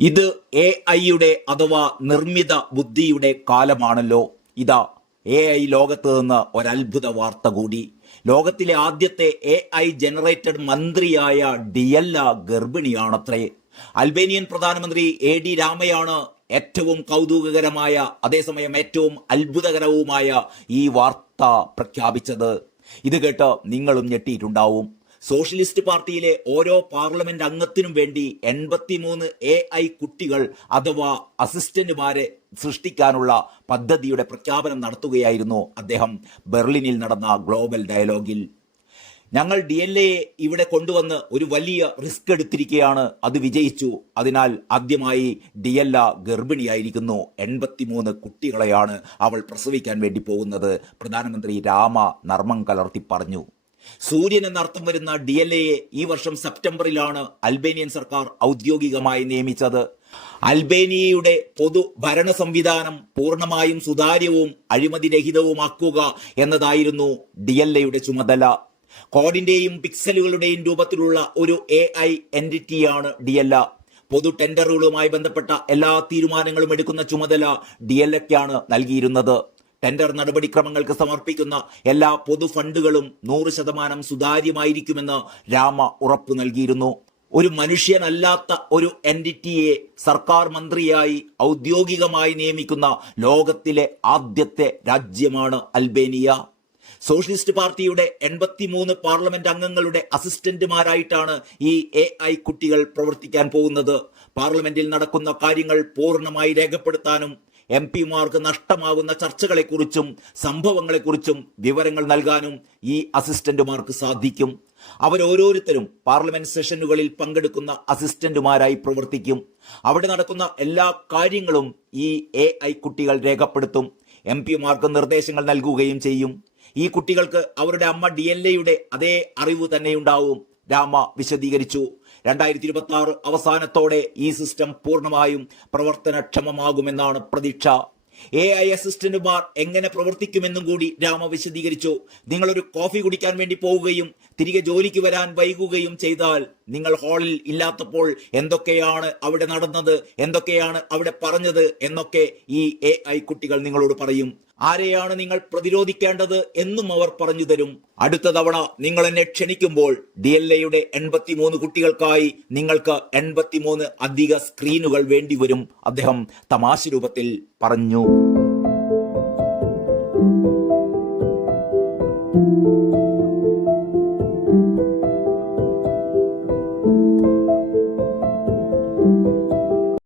ഇത് എ ഐയുടെ അഥവാ നിർമ്മിത ബുദ്ധിയുടെ കാലമാണല്ലോ. ഇതാ എ ഐ ലോകത്ത് നിന്ന് ഒരത്ഭുത വാർത്ത കൂടി. ലോകത്തിലെ ആദ്യത്തെ എ ഐ ജനറേറ്റഡ് മന്ത്രിയായ ഡിയല്ല ഗർഭിണിയാണത്രേ. അൽബേനിയൻ പ്രധാനമന്ത്രി എ ഡി രാമയാണ് ഏറ്റവും കൗതുകകരമായ അതേസമയം ഏറ്റവും അത്ഭുതകരവുമായ ഈ വാർത്ത പ്രഖ്യാപിച്ചത്. ഇത് കേട്ട് നിങ്ങളും ഞെട്ടിയിട്ടുണ്ടാവും. സോഷ്യലിസ്റ്റ് പാർട്ടിയിലെ ഓരോ പാർലമെന്റ് അംഗത്തിനും വേണ്ടി എൺപത്തിമൂന്ന് എ ഐ കുട്ടികൾ അഥവാ അസിസ്റ്റന്റുമാരെ സൃഷ്ടിക്കാനുള്ള പദ്ധതിയുടെ പ്രഖ്യാപനം നടത്തുകയായിരുന്നു അദ്ദേഹം ബെർലിനിൽ നടന്ന ഗ്ലോബൽ ഡയലോഗിൽ. ഞങ്ങൾ ഡി എൽ എയെ ഇവിടെ കൊണ്ടുവന്ന് ഒരു വലിയ റിസ്ക് എടുത്തിരിക്കുകയാണ് അത് വിജയിച്ചു. അതിനാൽ ആദ്യമായി ഡി എൽ എ ഗർഭിണിയായിരിക്കുന്നു. എൺപത്തിമൂന്ന് കുട്ടികളെയാണ് അവൾ പ്രസവിക്കാൻ വേണ്ടി പോകുന്നത് പ്രധാനമന്ത്രി രാമ നർമ്മം കലർത്തി പറഞ്ഞു. സൂര്യൻ എന്നർത്ഥം വരുന്ന ഡി എൽ എയെ ഈ വർഷം സെപ്റ്റംബറിലാണ് അൽബേനിയൻ സർക്കാർ ഔദ്യോഗികമായി നിയമിച്ചത്. അൽബേനിയയുടെ പൊതു ഭരണ സംവിധാനം പൂർണമായും സുതാര്യവും അഴിമതിരഹിതവുമാക്കുക എന്നതായിരുന്നു ഡി എൽ എയുടെ ചുമതല. കോഡിന്റെയും പിക്സലുകളുടെയും രൂപത്തിലുള്ള ഒരു എ ഐ എന്റിറ്റിയാണ് ഡി എൽ പൊതു ടെൻഡറുകളുമായി ബന്ധപ്പെട്ട എല്ലാ തീരുമാനങ്ങളും എടുക്കുന്ന ചുമതല ഡി എൽ എക്കാണ് നൽകിയിരുന്നത്. ടെൻഡർ നടപടിക്രമങ്ങൾക്ക് സമർപ്പിക്കുന്ന എല്ലാ പൊതു ഫണ്ടുകളും നൂറ് ശതമാനം സുതാര്യമായിരിക്കുമെന്ന് രാമ ഉറപ്പു നൽകിയിരുന്നു. ഒരു മനുഷ്യനല്ലാത്ത ഒരു എന്റിറ്റിയെ സർക്കാർ മന്ത്രിയായി ഔദ്യോഗികമായി നിയമിക്കുന്ന ലോകത്തിലെ ആദ്യത്തെ രാജ്യമാണ് അൽബേനിയ. സോഷ്യലിസ്റ്റ് പാർട്ടിയുടെ എൺപത്തിമൂന്ന് പാർലമെന്റ് അംഗങ്ങളുടെ അസിസ്റ്റന്റുമാരായിട്ടാണ് ഈ എ ഐ കുട്ടികൾ പ്രവർത്തിക്കാൻ പോകുന്നത്. പാർലമെന്റിൽ നടക്കുന്ന കാര്യങ്ങൾ പൂർണമായി രേഖപ്പെടുത്താനും എം പിമാർക്ക് നഷ്ടമാകുന്ന ചർച്ചകളെക്കുറിച്ചും സംഭവങ്ങളെക്കുറിച്ചും വിവരങ്ങൾ നൽകാനും ഈ അസിസ്റ്റന്റുമാർക്ക് സാധിക്കും. അവരോരോരുത്തരും പാർലമെന്റ് സെഷനുകളിൽ പങ്കെടുക്കുന്ന അസിസ്റ്റന്റുമാരായി പ്രവർത്തിക്കും. അവിടെ നടക്കുന്ന എല്ലാ കാര്യങ്ങളും ഈ എ കുട്ടികൾ രേഖപ്പെടുത്തും. എം പിമാർക്ക് നിർദ്ദേശങ്ങൾ നൽകുകയും ചെയ്യും. ഈ കുട്ടികൾക്ക് അവരുടെ അമ്മ ഡി എൽ എയുടെ അതേ അറിവ് തന്നെയുണ്ടാവും. രാമ വിശദീകരിച്ചു. രണ്ടായിരത്തി ഇരുപത്തി ആറ് അവസാനത്തോടെ ഈ സിസ്റ്റം പൂർണമായും പ്രവർത്തനക്ഷമമാകുമെന്നാണ് പ്രതീക്ഷ. എ ഐ അസിസ്റ്റന്റുമാർ എങ്ങനെ പ്രവർത്തിക്കുമെന്നും കൂടി രാമ വിശദീകരിച്ചു. നിങ്ങളൊരു കോഫി കുടിക്കാൻ വേണ്ടി പോവുകയും തിരികെ ജോലിക്ക് വരാൻ വൈകുകയും ചെയ്താൽ നിങ്ങൾ ഹാളിൽ ഇല്ലാത്തപ്പോൾ എന്തൊക്കെയാണ് അവിടെ നടന്നത് എന്തൊക്കെയാണ് അവിടെ പറഞ്ഞത് എന്നൊക്കെ ഈ എ കുട്ടികൾ നിങ്ങളോട് പറയും. ആരെയാണ് നിങ്ങൾ പ്രതിരോധിക്കേണ്ടത് എന്നും അവർ പറഞ്ഞു തരും. അടുത്ത തവണ നിങ്ങൾ എന്നെ ക്ഷണിക്കുമ്പോൾ ഡി എൽ എയുടെ എൺപത്തിമൂന്ന് കുട്ടികൾക്കായി നിങ്ങൾക്ക് എൺപത്തിമൂന്ന് അധിക സ്ക്രീനുകൾ വേണ്ടിവരും അദ്ദേഹം തമാശ രൂപത്തിൽ പറഞ്ഞു.